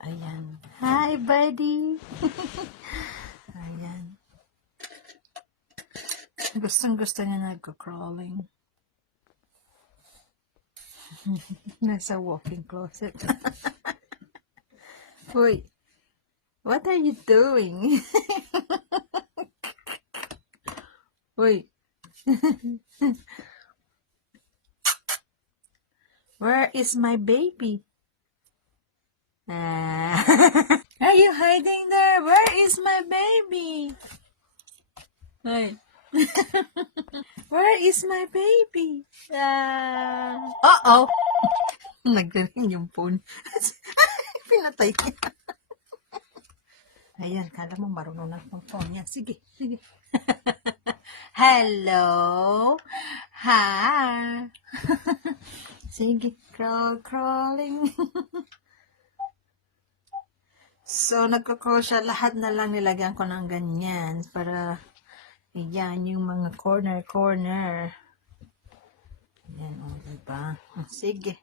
Ayan. Hi, buddy! Ayan. Gustong-gusto niya nagko-crawling. Nasa walk-in closet. Uy, what are you doing? Uy. Where is my baby? Are you hiding there? Where is my baby? Hey. Where is my baby? Uh-oh. Nagring yung phone. Pinatay niya. Ayan, kala mo marunong na ng phone niya. Sige, sige. Hello? Hi. Sige, crawling. So, nagko-crawl siya. Lahat na lang nilagyan ko ng ganyan para ayan yung mga corner. Ayan, o, diba? Sige.